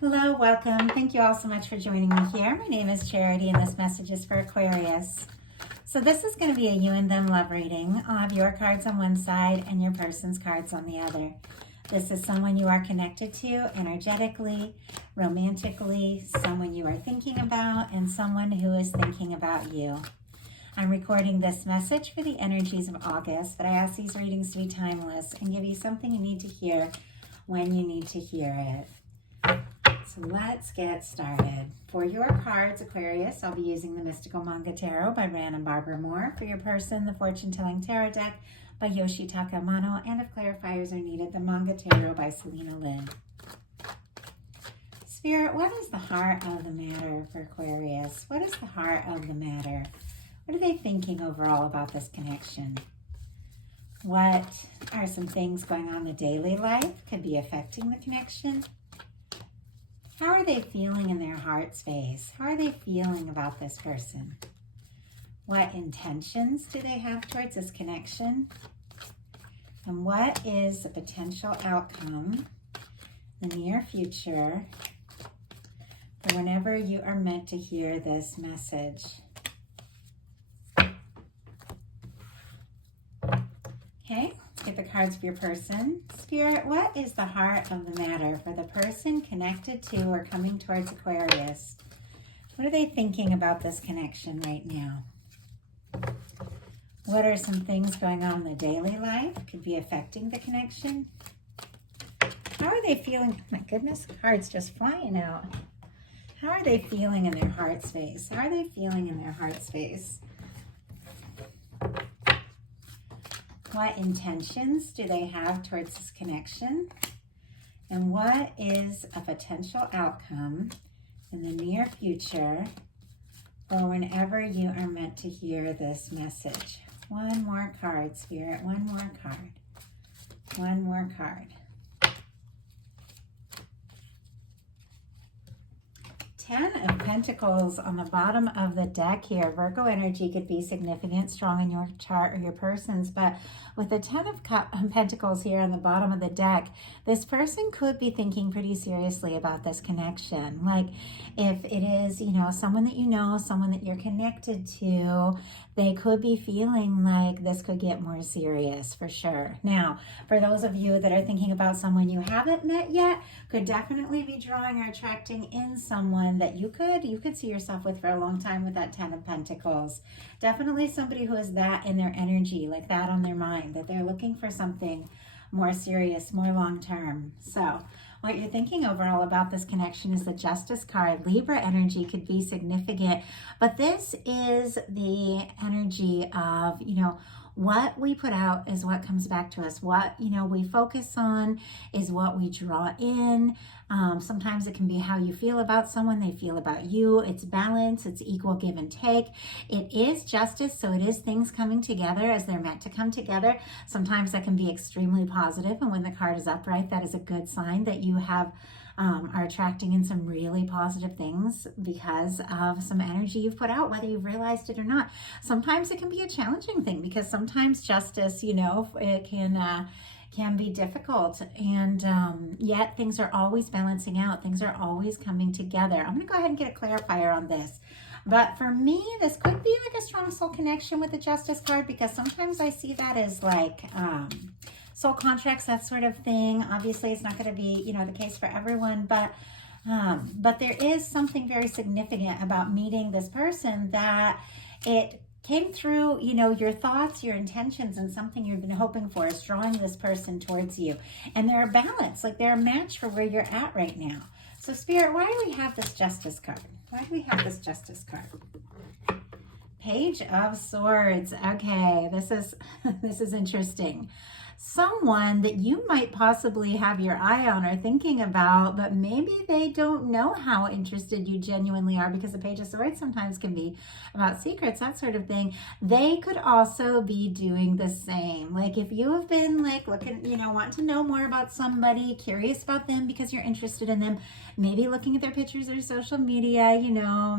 Hello, welcome. Thank you all so much for joining me here. My name is Charity and this message is for Aquarius. So this is going to be a you and them love reading. I'll have your cards on one side and your person's cards on the other. This is someone you are connected to energetically, romantically, someone you are thinking about, and someone who is thinking about you. I'm recording this message for the energies of August, but I ask these readings to be timeless and give you something you need to hear when you need to hear it. So let's get started. For your cards, Aquarius, I'll be using the Mystical Manga Tarot by Ran and Barbara Moore. For your person, the Fortune Telling Tarot Deck by Yoshitaka Amano. And if clarifiers are needed, the Manga Tarot by Selena Lynn. Spirit, what is the heart of the matter for Aquarius? What is the heart of the matter? What are they thinking overall about this connection? What are some things going on in the daily life could be affecting the connection? How are they feeling in their heart space? How are they feeling about this person? What intentions do they have towards this connection? And what is the potential outcome in the near future for whenever you are meant to hear this message? Okay. Get the cards for your person. Spirit, what is the heart of the matter for the person connected to or coming towards Aquarius? What are they thinking about this connection right now? What are some things going on in the daily life could be affecting the connection? How are they feeling? My goodness, cards just flying out. How are they feeling in their heart space? How are they feeling in their heart space? What intentions do they have towards this connection? And what is a potential outcome in the near future or whenever you are meant to hear this message? One more card, Spirit. One more card. One more card. 10 of Pentacles on the bottom of the deck here. Virgo energy could be significant, strong in your chart or your person's, but with the 10 of Pentacles here on the bottom of the deck, this person could be thinking pretty seriously about this connection. Like if it is, someone that you know, someone that you're connected to, they could be feeling like this could get more serious for sure. Now, for those of you that are thinking about someone you haven't met yet, could definitely be drawing or attracting in someone that you could see yourself with for a long time with that 10 of Pentacles. Definitely somebody who is that in their energy, like that on their mind, that they're looking for something more serious, more long-term. So what you're thinking overall about this connection is the Justice card. Libra energy could be significant, but this is the energy of, what we put out is what comes back to us. What, we focus on is what we draw in. Sometimes it can be how you feel about someone, they feel about you. It's balance, it's equal give and take. It is justice, so it is things coming together as they're meant to come together. Sometimes that can be extremely positive, and when the card is upright, that is a good sign that you have are attracting in some really positive things because of some energy you've put out, whether you've realized it or not. Sometimes it can be a challenging thing because sometimes justice, it can be difficult, and yet things are always balancing out. Things are always coming together. I'm going to go ahead and get a clarifier on this. But for me, this could be like a strong soul connection with the Justice card, because sometimes I see that as like soul contracts, that sort of thing. Obviously, it's not going to be, the case for everyone, but there is something very significant about meeting this person that it came through, your thoughts, your intentions, and something you've been hoping for is drawing this person towards you. And they're a balance, like they're a match for where you're at right now. So Spirit, why do we have this Justice card? Why do we have this Justice card? Page of Swords. Okay, this is interesting. Someone that you might possibly have your eye on or thinking about, but maybe they don't know how interested you genuinely are, because the Page of Swords sometimes can be about secrets, that sort of thing. They could also be doing the same. Like if you have been like looking, want to know more about somebody, curious about them because you're interested in them, maybe looking at their pictures or social media,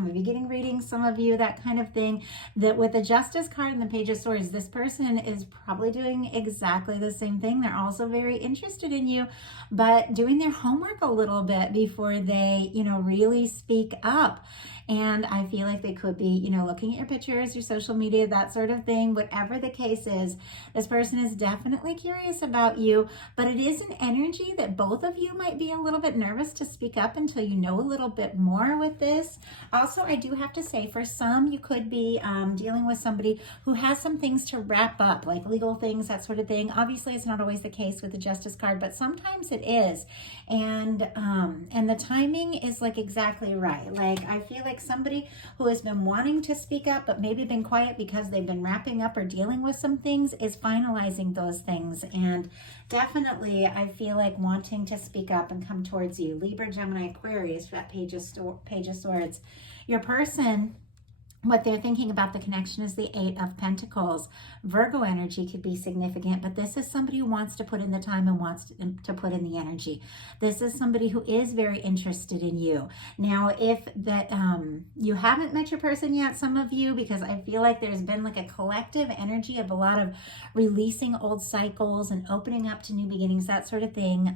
maybe getting readings, some of you, that kind of thing, that with the Justice card and the Page of Swords, this person is probably doing exactly the the same thing. They're also very interested in you, but doing their homework a little bit before they, really speak up. And I feel like they could be, looking at your pictures, your social media, that sort of thing. Whatever the case is, this person is definitely curious about you, but it is an energy that both of you might be a little bit nervous to speak up until you know a little bit more with this. Also, I do have to say, for some, you could be dealing with somebody who has some things to wrap up, like legal things, that sort of thing. Obviously, it's not always the case with the Justice card, but sometimes it is. And the timing is like exactly right. Like, I feel like somebody who has been wanting to speak up but maybe been quiet because they've been wrapping up or dealing with some things is finalizing those things. And definitely I feel like wanting to speak up and come towards you. Libra, Gemini, Aquarius, that Page of Swords. Your person, what they're thinking about the connection is the 8 of Pentacles. Virgo energy could be significant, but this is somebody who wants to put in the time and wants to put in the energy. This is somebody who is very interested in you. Now, if that you haven't met your person yet, some of you, because I feel like there's been like a collective energy of a lot of releasing old cycles and opening up to new beginnings, that sort of thing.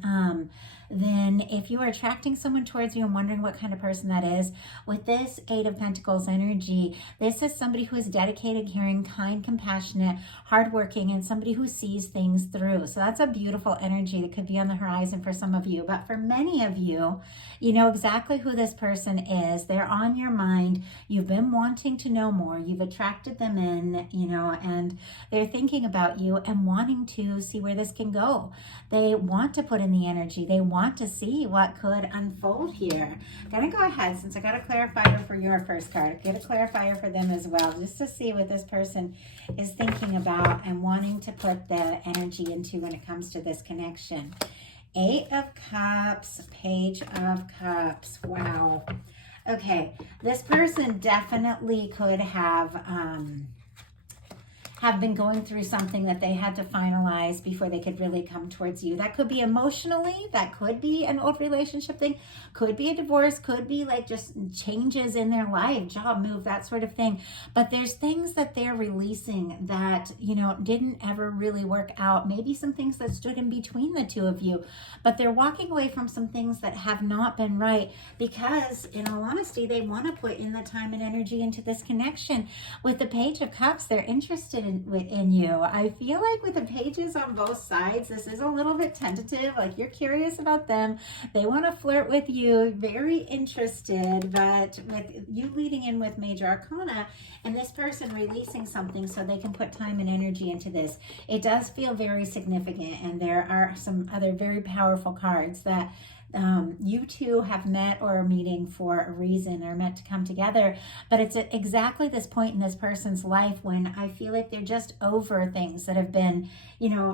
Then if you are attracting someone towards you and wondering what kind of person that is, with this 8 of Pentacles energy, this is somebody who is dedicated, caring, kind, compassionate, hardworking, and somebody who sees things through. So that's a beautiful energy that could be on the horizon for some of you. But for many of you, you know exactly who this person is. They're on your mind. You've been wanting to know more. You've attracted them in, and they're thinking about you and wanting to see where this can go. They want to put in the energy. They want to see what could unfold here. I'm going to go ahead, since I got a clarifier for your first card, get a clarifier for them as well, just to see what this person is thinking about and wanting to put the energy into when it comes to this connection. 8 of Cups, Page of Cups. Wow. Okay, this person definitely could have been going through something that they had to finalize before they could really come towards you. That could be emotionally, that could be an old relationship thing, could be a divorce, could be like just changes in their life, job move, that sort of thing. But there's things that they're releasing that, didn't ever really work out. Maybe some things that stood in between the two of you, but they're walking away from some things that have not been right because, in all honesty, they want to put in the time and energy into this connection. With the Page of Cups, they're interested in you. I feel like with the pages on both sides, this is a little bit tentative, like you're curious about them. They want to flirt with you, very interested, but with you leading in with Major Arcana and this person releasing something so they can put time and energy into this, it does feel very significant. And there are some other very powerful cards that you two have met or are meeting for a reason, or meant to come together. But it's at exactly this point in this person's life when I feel like they're just over things that have been,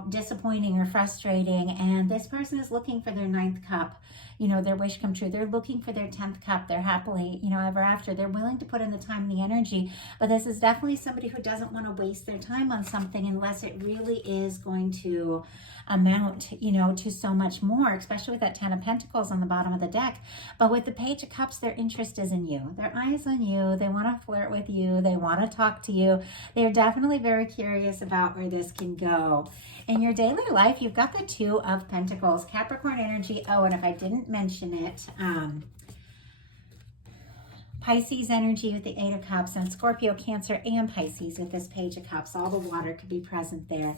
disappointing or frustrating. And this person is looking for their 9th cup, their wish come true. They're looking for their 10th cup. They're happily, ever after. They're willing to put in the time and the energy. But this is definitely somebody who doesn't want to waste their time on something unless it really is going to amount, to so much more, especially with that 10 of Pentacles on the bottom of the deck. But with the Page of Cups, their interest is in you. Their eyes on you. They want to flirt with you. They want to talk to you. They're definitely very curious about where this can go. In your daily life, you've got the 2 of Pentacles, Capricorn energy. Oh, and if I didn't mention it, Pisces energy with the 8 of Cups, and Scorpio, Cancer, and Pisces with this Page of Cups. All the water could be present there.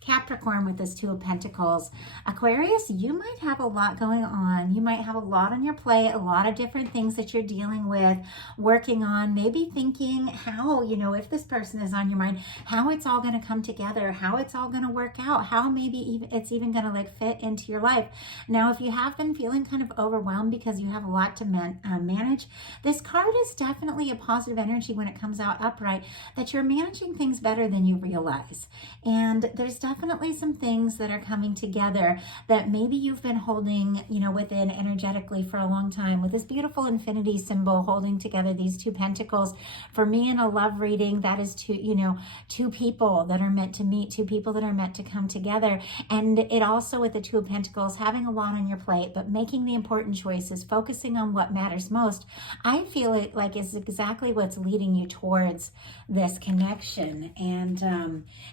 Capricorn with this 2 of Pentacles. Aquarius, you might have a lot going on. You might have a lot on your plate, a lot of different things that you're dealing with, working on, maybe thinking how, if this person is on your mind, how it's all going to come together, how it's all going to work out, how maybe it's even going to fit into your life. Now, if you have been feeling kind of overwhelmed because you have a lot to manage, this card is definitely a positive energy when it comes out upright, that you're managing things better than you realize. And there's definitely some things that are coming together that maybe you've been holding, within energetically for a long time, with this beautiful infinity symbol holding together these 2 pentacles. For me, in a love reading, that is two people that are meant to meet, 2 people that are meant to come together. And it also, with the 2 of Pentacles, having a lot on your plate, but making the important choices, focusing on what matters most, I feel it like is exactly what's leading you towards this connection. And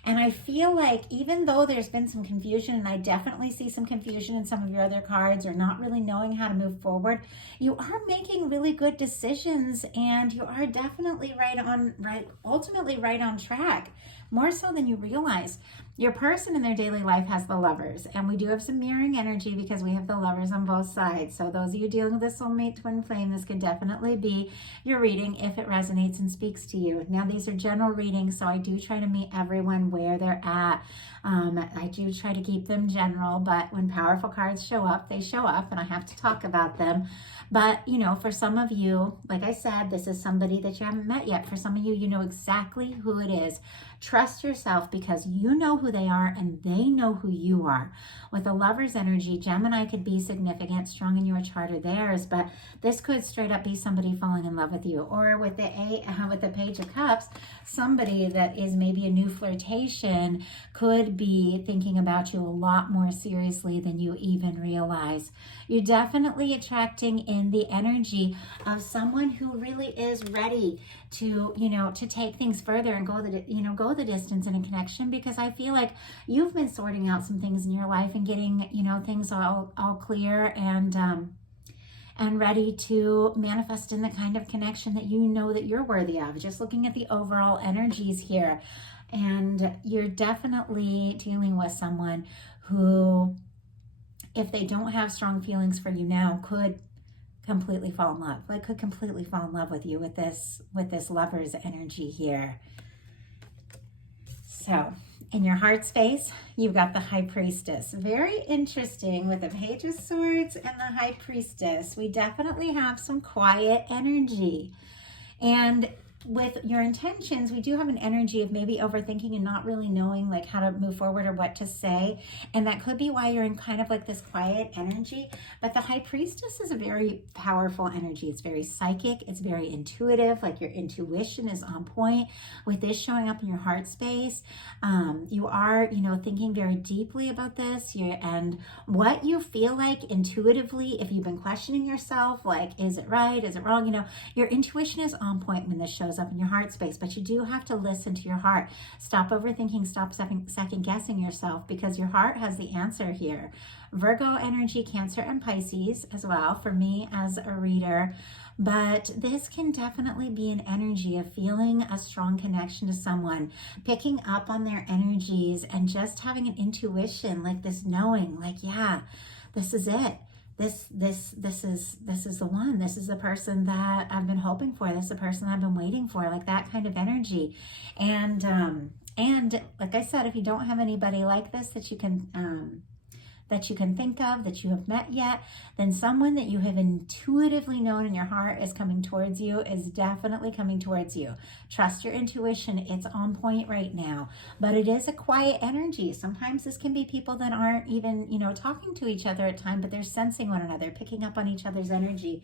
I feel like even even though there's been some confusion, and I definitely see some confusion in some of your other cards, or not really knowing how to move forward, you are making really good decisions, and you are definitely ultimately right on track, more so than you realize. Your person in their daily life has the Lovers, and we do have some mirroring energy because we have the Lovers on both sides. So those of you dealing with a soulmate twin flame, this could definitely be your reading if it resonates and speaks to you. Now, these are general readings, so I do try to meet everyone where they're at. I do try to keep them general, but when powerful cards show up, they show up, and I have to talk about them. But, you know, for some of you, like I said, this is somebody that you haven't met yet. For some of you, you know exactly who it is. Trust yourself, because you know who they are and they know who you are. With the Lover's energy, Gemini could be significant, strong in your chart or theirs, but this could straight up be somebody falling in love with you. Or with the Page of Cups, somebody that is maybe a new flirtation could be thinking about you a lot more seriously than you even realize. You're definitely attracting in the energy of someone who really is ready to, you know, to take things further and go the distance in a connection, because I feel like you've been sorting out some things in your life and getting, you know, things all clear and ready to manifest in the kind of connection that you know that you're worthy of. Just looking at the overall energies here, and you're definitely dealing with someone who, if they don't have strong feelings for you now, could completely fall in love, could completely fall in love with you with this Lover's energy here. So in your heart space, you've got the High Priestess. Very interesting with the Page of Swords and the High Priestess. We definitely have some quiet energy. And with your intentions, we do have an energy of maybe overthinking and not really knowing like how to move forward or what to say. And that could be why you're in kind of like this quiet energy. But the High Priestess is a very powerful energy. It's very psychic. It's very intuitive. Like your intuition is on point. With this showing up in your heart space, you are, you know, thinking very deeply about this. And what you feel like intuitively, if you've been questioning yourself, like, is it right? Is it wrong? You know, your intuition is on point when this shows up in your heart space, but you do have to listen to your heart. Stop overthinking, stop second guessing yourself, because your heart has the answer here. Virgo energy, Cancer and Pisces as well for me as a reader, but this can definitely be an energy of feeling a strong connection to someone, picking up on their energies and just having an intuition, like this knowing, like, yeah, this is it. This is the one. This is the person that I've been hoping for. This is the person I've been waiting for, like that kind of energy. And like I said, if you don't have anybody like this that you can think of, that you have met yet, then someone that you have intuitively known in your heart is coming towards you, is definitely coming towards you. Trust your intuition. It's on point right now, but it is a quiet energy. Sometimes this can be people that aren't even, you know, talking to each other at time, but they're sensing one another, picking up on each other's energy.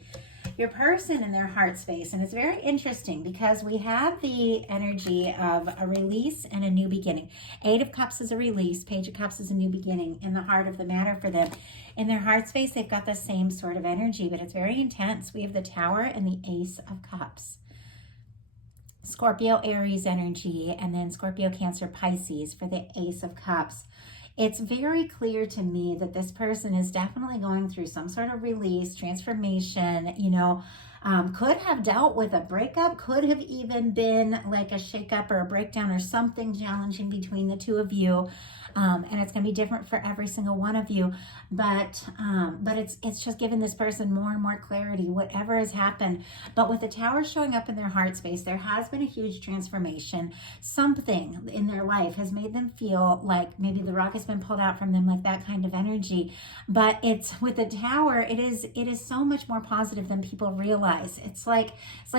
Your person in their heart space, and it's very interesting because we have the energy of a release and a new beginning. 8 of Cups is a release, Page of Cups is a new beginning in the heart of the matter for them. In their heart space, they've got the same sort of energy, but it's very intense. We have the Tower and the Ace of Cups. Scorpio, Aries energy, and then Scorpio, Cancer, Pisces for the Ace of Cups. It's very clear to me that this person is definitely going through some sort of release, transformation, you know, could have dealt with a breakup, could have even been like a shakeup or a breakdown or something challenging between the two of you. And it's going to be different for every single one of you. But it's just given this person more and more clarity, whatever has happened. But with the Tower showing up in their heart space, there has been a huge transformation. Something in their life has made them feel like maybe the rug has been pulled out from them, like that kind of energy. But it's with the Tower, it is so much more positive than people realize. It's like,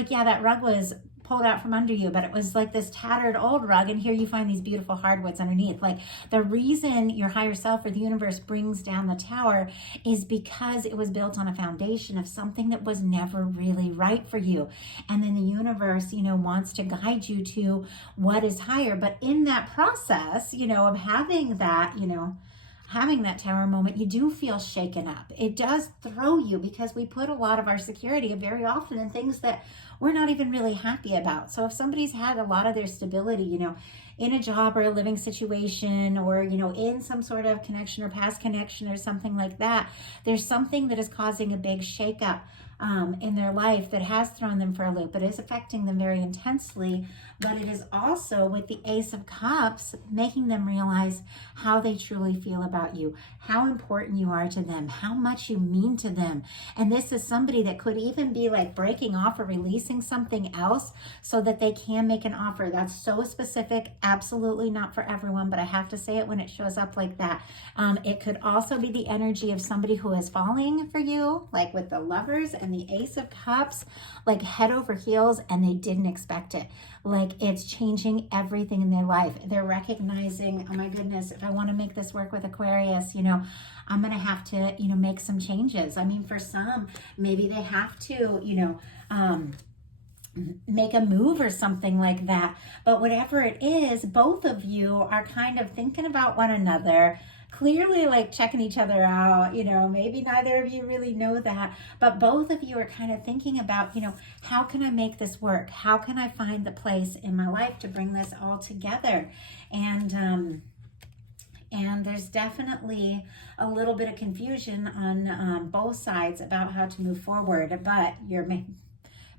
yeah, that rug was pulled out from under you, but it was like this tattered old rug, and here you find these beautiful hardwoods underneath. Like, the reason your higher self or the universe brings down the Tower is because it was built on a foundation of something that was never really right for you. And then the universe, you know, wants to guide you to what is higher. But in that process, you know, of having that, you know, having that Tower moment, you do feel shaken up. It does throw you, because we put a lot of our security very often in things that we're not even really happy about. So if somebody's had a lot of their stability, you know, in a job or a living situation, or, you know, in some sort of connection or past connection or something like that. There's something that is causing a big shakeup in their life that has thrown them for a loop. It is affecting them very intensely, but it is also, with the Ace of Cups, making them realize how they truly feel about you, how important you are to them, how much you mean to them. And this is somebody that could even be like breaking off or releasing something else so that they can make an offer. That's so specific, absolutely not for everyone, but I have to say it when it shows up like that. It could also be the energy of somebody who is falling for you, like with the Lovers and the Ace of Cups, like head over heels, and they didn't expect it. Like it's changing everything in their life. They're recognizing, oh my goodness, if I want to make this work with Aquarius, you know, I'm going to have to, you know, make some changes. I mean, for some, maybe they have to, you know, make a move or something like that. But whatever it is, both of you are kind of thinking about one another, clearly like checking each other out. You know, maybe neither of you really know that, but both of you are kind of thinking about, you know, how can I make this work? How can I find the place in my life to bring this all together? And there's definitely a little bit of confusion on both sides about how to move forward, but your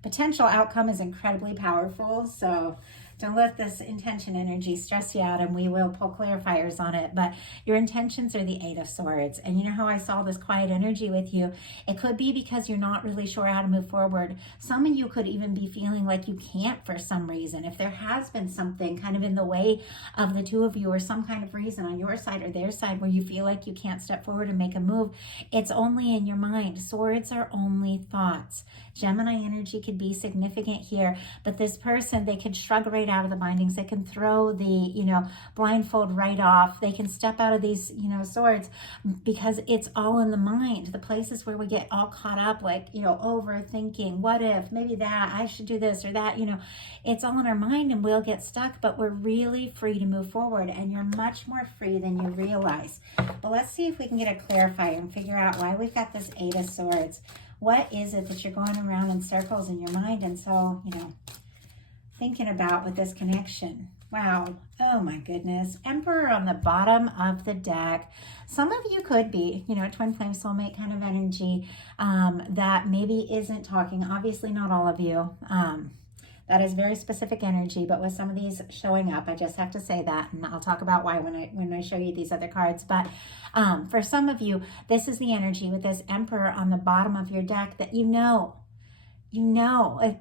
potential outcome is incredibly powerful. So don't let this intention energy stress you out, and we will pull clarifiers on it. But your intentions are the Eight of Swords. And you know how I saw this quiet energy with you? It could be because you're not really sure how to move forward. Some of you could even be feeling like you can't for some reason. If there has been something kind of in the way of the two of you, or some kind of reason on your side or their side where you feel like you can't step forward and make a move, it's only in your mind. Swords are only thoughts. Gemini energy could be significant here, but this person, they can shrug right out of the bindings. They can throw the, you know, blindfold right off. They can step out of these, you know, swords, because it's all in the mind. The places where we get all caught up, like, you know, overthinking, what if, maybe that, I should do this or that, you know, it's all in our mind and we'll get stuck, but we're really free to move forward, and you're much more free than you realize. But let's see if we can get a clarifier and figure out why we've got this Eight of Swords. What is it that you're going around in circles in your mind and so, you know, thinking about with this connection? Wow. Oh my goodness. Emperor on the bottom of the deck. Some of you could be, you know, twin flame soulmate kind of energy that maybe isn't talking. Obviously not all of you. That is very specific energy, but with some of these showing up, I just have to say that, and I'll talk about why when I show you these other cards. But for some of you, this is the energy with this Emperor on the bottom of your deck that you know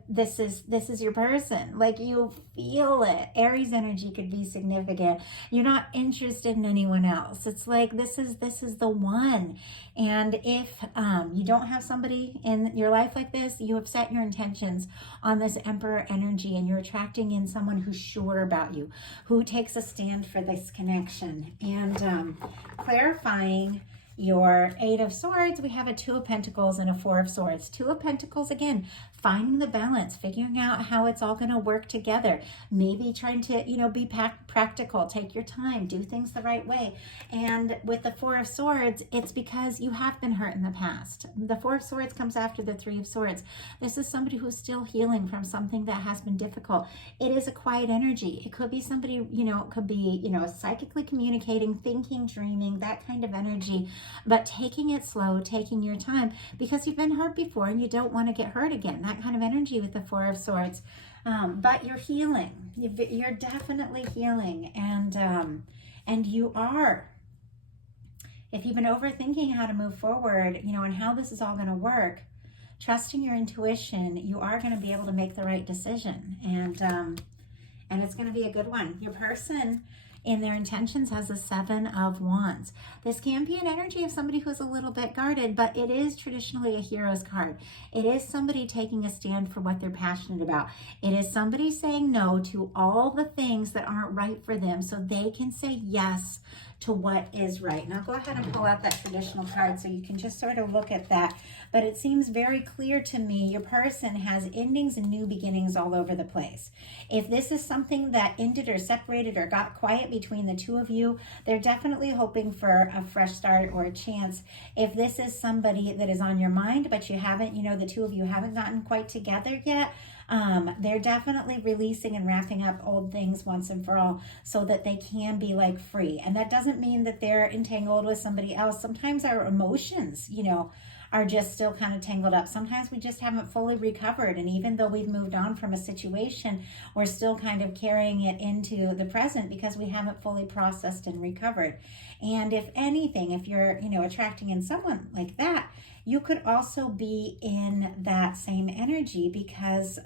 this is your person. Like, you feel it. Aries energy could be significant. You're not interested in anyone else. It's like this is the one. And if you don't have somebody in your life like this, you have set your intentions on this Emperor energy, and you're attracting in someone who's sure about you, who takes a stand for this connection. And clarifying your Eight of Swords, we have a Two of Pentacles and a Four of Swords. Two of Pentacles, again, finding the balance, figuring out how it's all going to work together. Maybe trying to, you know, be practical, take your time, do things the right way. And with the Four of Swords, it's because you have been hurt in the past. The Four of Swords comes after the Three of Swords. This is somebody who's still healing from something that has been difficult. It is a quiet energy. It could be somebody, you know, it could be, you know, psychically communicating, thinking, dreaming, that kind of energy. But taking it slow, taking your time, because you've been hurt before and you don't want to get hurt again. That kind of energy with the Four of Swords. But you're healing. You're definitely healing. And you are. If you've been overthinking how to move forward, you know, and how this is all going to work, trusting your intuition, you are going to be able to make the right decision. And it's going to be a good one. Your person in their intentions has the Seven of Wands. This can be an energy of somebody who's a little bit guarded, but it is traditionally a hero's card. It is somebody taking a stand for what they're passionate about. It is somebody saying no to all the things that aren't right for them so they can say yes to what is right. Now go ahead and pull out that traditional card so you can just sort of look at that. But it seems very clear to me your person has endings and new beginnings all over the place. If this is something that ended or separated or got quiet between the two of you, they're definitely hoping for a fresh start or a chance. If this is somebody that is on your mind, but you haven't, you know, the two of you haven't gotten quite together yet, They're definitely releasing and wrapping up old things once and for all so that they can be like free. And that doesn't mean that they're entangled with somebody else. Sometimes our emotions, you know, are just still kind of tangled up. Sometimes we just haven't fully recovered. And even though we've moved on from a situation, we're still kind of carrying it into the present because we haven't fully processed and recovered. And if anything, if you're, you know, attracting in someone like that, you could also be in that same energy because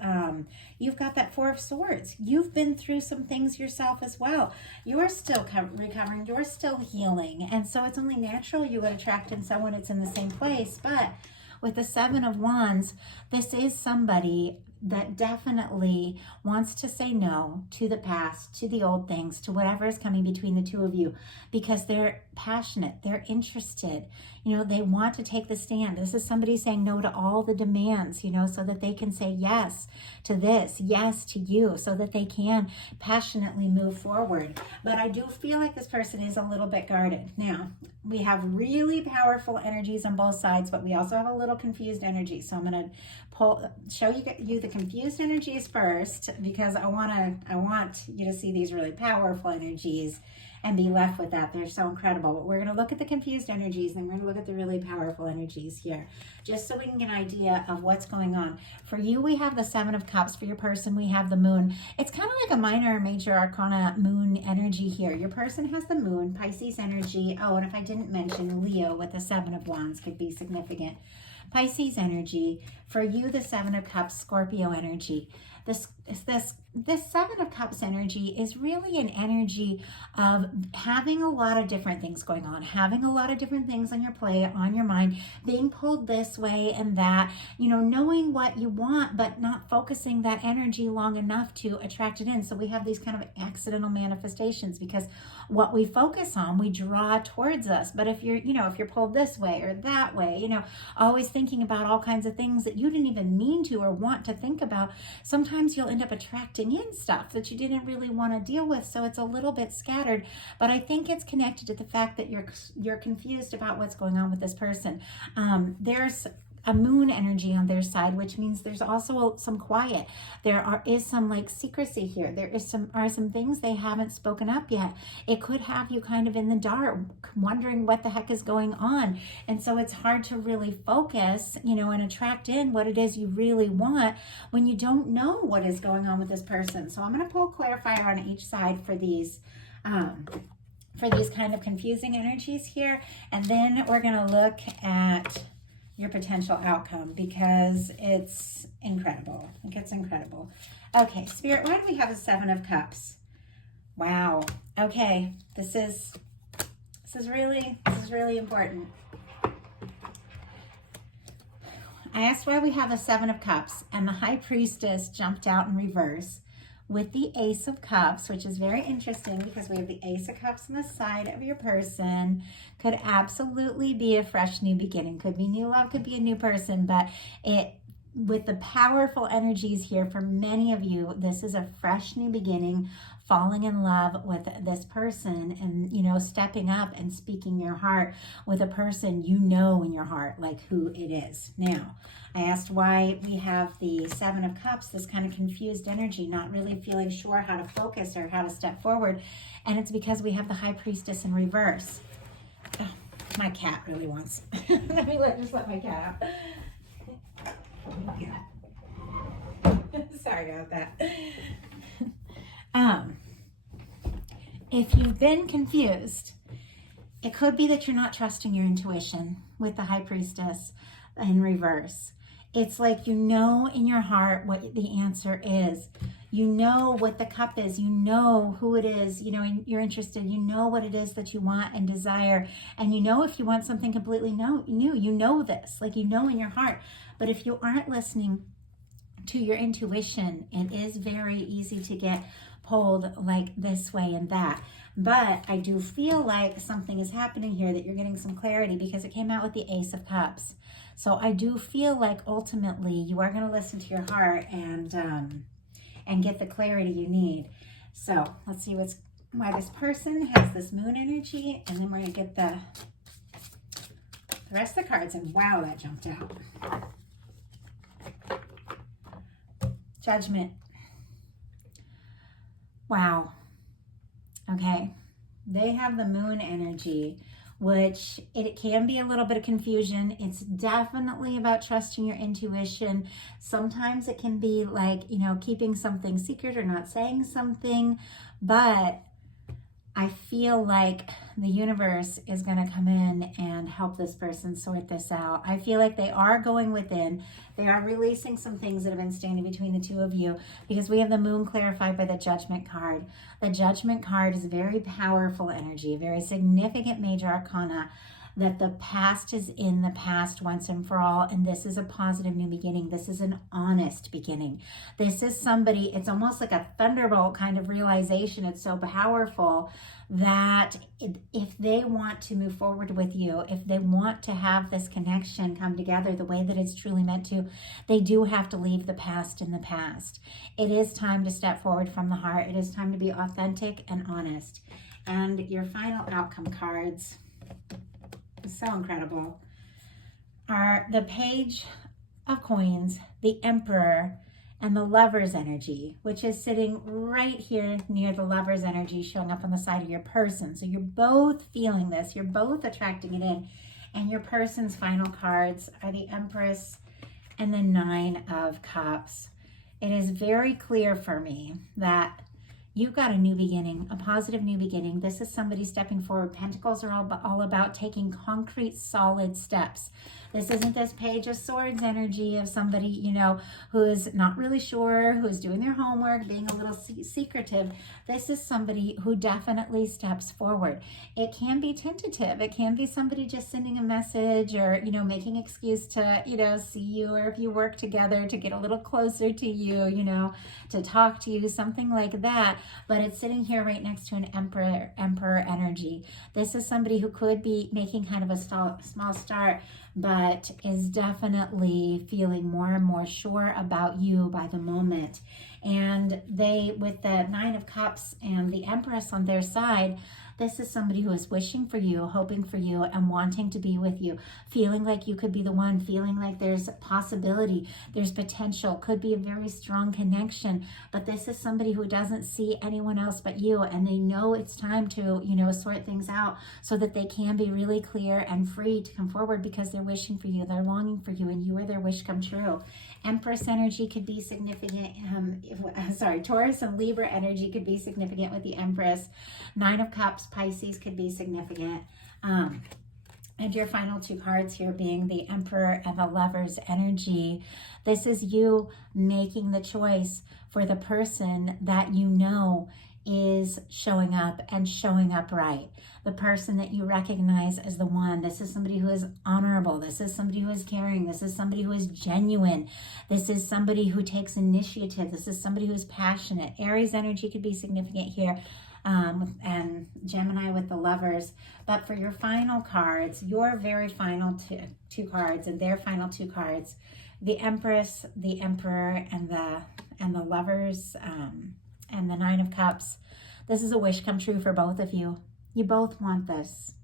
you've got that Four of Swords. You've been through some things yourself as well. You're still recovering. You're still healing. And so it's only natural you would attract in someone that's in the same place. But with the Seven of Wands, this is somebody that definitely wants to say no to the past, to the old things, to whatever is coming between the two of you, because they're passionate, they're interested, you know, they want to take the stand. This is somebody saying no to all the demands, you know, so that they can say yes to this, yes to you, so that they can passionately move forward. But I do feel like this person is a little bit guarded. Now, we have really powerful energies on both sides, but we also have a little confused energy. So I'm going to show you the confused energies first, because I want you to see these really powerful energies and be left with that. They're so incredible. But we're going to look at the confused energies, and we're going to look at the really powerful energies here, just so we can get an idea of what's going on. For you, we have the Seven of Cups. For your person, we have the Moon. It's kind of like a minor or major arcana moon energy here. Your person has the Moon, Pisces energy. Oh, and if I didn't mention, Leo with the Seven of Wands could be significant. Pisces energy. For you, the Seven of Cups, Scorpio energy. This Seven of Cups energy is really an energy of having a lot of different things going on, having a lot of different things on your plate, on your mind, being pulled this way and that, you know, knowing what you want, but not focusing that energy long enough to attract it in. So we have these kind of accidental manifestations, because what we focus on, we draw towards us. But if you're, you know, if you're pulled this way or that way, you know, always thinking about all kinds of things that you didn't even mean to or want to think about, sometimes you'll end up attracting in stuff that you didn't really want to deal with. So it's a little bit scattered, but I think it's connected to the fact that you're confused about what's going on with this person. There's a moon energy on their side, which means there's also some quiet. Is some like secrecy here. There are some things they haven't spoken up yet. It could have you kind of in the dark, wondering what the heck is going on. And so it's hard to really focus, you know, and attract in what it is you really want when you don't know what is going on with this person. So I'm going to pull clarifier on each side for these kind of confusing energies here. And then we're going to look at your potential outcome, because it's incredible. It gets incredible. Okay, Spirit, why do we have a Seven of Cups? Wow. Okay, this is really important. I asked why we have a Seven of Cups, and the High Priestess jumped out in reverse with the Ace of Cups, which is very interesting because we have the Ace of Cups on the side of your person. Could absolutely be a fresh new beginning. Could be new love, could be a new person, but with the powerful energies here for many of you, this is a fresh new beginning, falling in love with this person, and, you know, stepping up and speaking your heart with a person you know in your heart, like who it is. Now, I asked why we have the Seven of Cups, this kind of confused energy, not really feeling sure how to focus or how to step forward. And it's because we have the High Priestess in reverse. Oh, my cat really wants. Just let my cat out. Sorry about that. If you've been confused, it could be that you're not trusting your intuition with the High Priestess in reverse. It's like, you know in your heart what the answer is. You know what the cup is. You know who it is. You know, you're interested. You know what it is that you want and desire. And you know if you want something completely new, you know this. Like, you know in your heart. But if you aren't listening to your intuition, it is very easy to get pulled like this way and that. But I do feel like something is happening here, that you're getting some clarity, because it came out with the Ace of Cups. So I do feel like ultimately you are going to listen to your heart and get the clarity you need. So let's see why this person has this moon energy, and then we're going to get the rest of the cards. And wow, that jumped out. Judgment. Wow. Okay. They have the moon energy, which it can be a little bit of confusion. It's definitely about trusting your intuition. Sometimes it can be like, you know, keeping something secret or not saying something, but I feel like the universe is going to come in and help this person sort this out. I feel like they are going within. They are releasing some things that have been standing between the two of you, because we have the moon clarified by the Judgment card. The Judgment card is very powerful energy, a very significant major arcana, that the past is in the past once and for all, and this is a positive new beginning. This is an honest beginning. This is somebody, it's almost like a thunderbolt kind of realization. It's so powerful that if they want to move forward with you, if they want to have this connection come together the way that it's truly meant to, they do have to leave the past in the past. It is time to step forward from the heart. It is time to be authentic and honest. And your final outcome cards, so incredible, are the Page of Coins, the Emperor, and the Lover's energy, which is sitting right here near the Lover's energy, showing up on the side of your person. So you're both feeling this, you're both attracting it in. And your person's final cards are the Empress and the Nine of Cups. It is very clear for me that you've got a new beginning, a positive new beginning. This is somebody stepping forward. Pentacles are all about taking concrete, solid steps. This isn't this Page of Swords energy of somebody, you know, who's not really sure, who's doing their homework, being a little secretive. This is somebody who definitely steps forward. It can be tentative. It can be somebody just sending a message, or, you know, making excuse to, you know, see you, or if you work together, to get a little closer to you, you know, to talk to you, something like that. But it's sitting here right next to an Emperor energy. This is somebody who could be making kind of a small start, but is definitely feeling more and more sure about you by the moment. And they, with the Nine of Cups and the Empress on their side, this is somebody who is wishing for you, hoping for you, and wanting to be with you, feeling like you could be the one, feeling like there's possibility, there's potential, could be a very strong connection. But this is somebody who doesn't see anyone else but you, and they know it's time to, you know, sort things out so that they can be really clear and free to come forward, because they're wishing for you, they're longing for you, and you are their wish come true. Empress energy could be significant. Taurus and Libra energy could be significant with the Empress. Nine of Cups, Pisces could be significant. And your final two cards here being the Emperor and the Lover's energy. This is you making the choice for the person that you know is showing up and showing up right. The person that you recognize as the one. This is somebody who is honorable. This is somebody who is caring. This is somebody who is genuine. This is somebody who takes initiative. This is somebody who is passionate. Aries energy could be significant here. And Gemini with the Lovers. But for your final cards, your very final two cards and their final two cards, the Empress, the Emperor, and the Lovers, and the Nine of Cups. This is a wish come true for both of you. You both want this.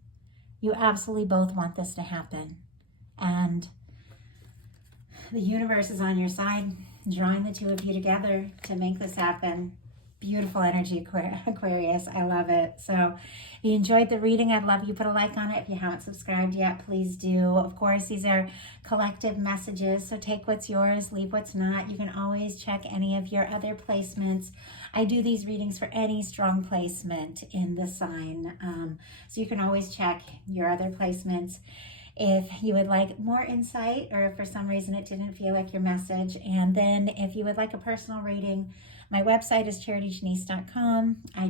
You absolutely both want this to happen. And the universe is on your side, drawing the two of you together to make this happen. Beautiful energy, Aquarius. I love it. So if you enjoyed the reading, I'd love you put a like on it. If you haven't subscribed yet, please do. Of course, these are collective messages, so take what's yours, leave what's not. You can always check any of your other placements. I do these readings for any strong placement in the sign. So you can always check your other placements if you would like more insight, or if for some reason it didn't feel like your message. And then if you would like a personal reading, my website is charityjanice.com. I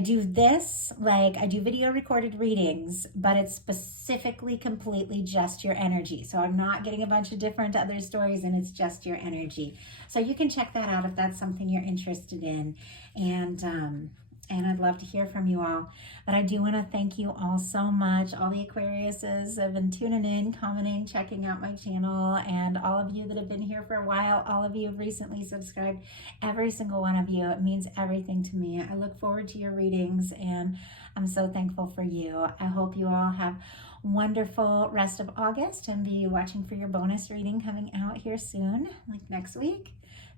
do this, like I do video recorded readings, but it's specifically completely just your energy. So I'm not getting a bunch of different other stories, and it's just your energy. So you can check that out if that's something you're interested in. And And I'd love to hear from you all. But I do want to thank you all so much. All the Aquariuses have been tuning in, commenting, checking out my channel, and all of you that have been here for a while, all of you have recently subscribed, every single one of you. It means everything to me. I look forward to your readings, and I'm so thankful for you. I hope you all have wonderful rest of August and be watching for your bonus reading coming out here soon, like next week.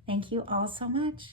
Thank you all so much.